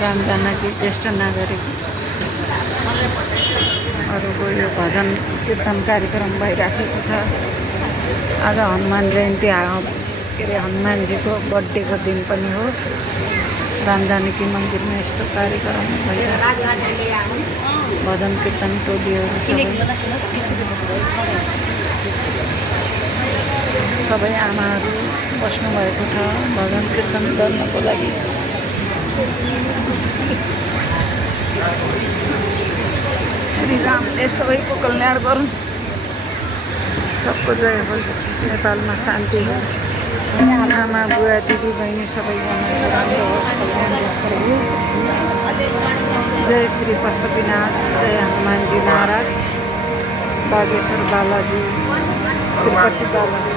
राम जानकी ज्येष्ठ नागरिक अरूको यो भजन कीर्तन कार्यक्रम भइराखेको छ। आज हनुमान जयन्ती के अरे हनुमानजीको बर्थडेको दिन पनि हो। राम जानकी मन्दिरमा यस्तो कार्यक्रम भइरहेको भजन कीर्तन टोलीहरू सबै आमाहरू बस्नुभएको छ भजन कीर्तन गर्नको लागि। श्री रामले सबैको कल्याण गरून्, सबको जय होस्, नेपालमा शान्ति होस्, आमा बुवा दिदी बहिनी सबैजनाको राम्रो होस्, कल्याण होस्। जय श्री पशुपतिनाथ, जय हनुमानजी महाराज, बागेश्वर बालाजी, तिरुपति बालाजी।